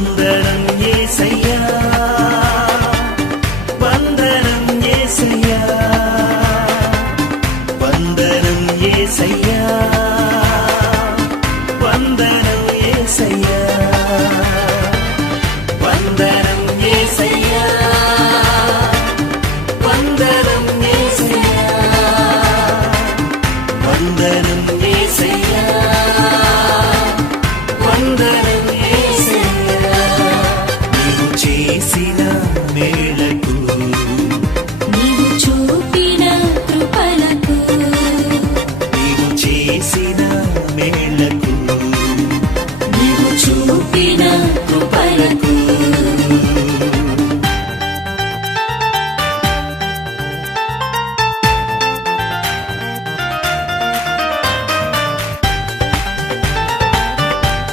వందనం యేసయ్యా, వందనం యేసయ్యా, వందనం యేసయ్యా, వందనం యేసయ్యా, వందనం యేసయ్యా, వందనం యేసయ్యా, వందనం యేసయ్యా, వందనం యేసయ్యా. నీవు చేసిన మేలకు, నీవు చూపిన కృపలకు, నీవు చేసిన మేలకు, నీవు చూపిన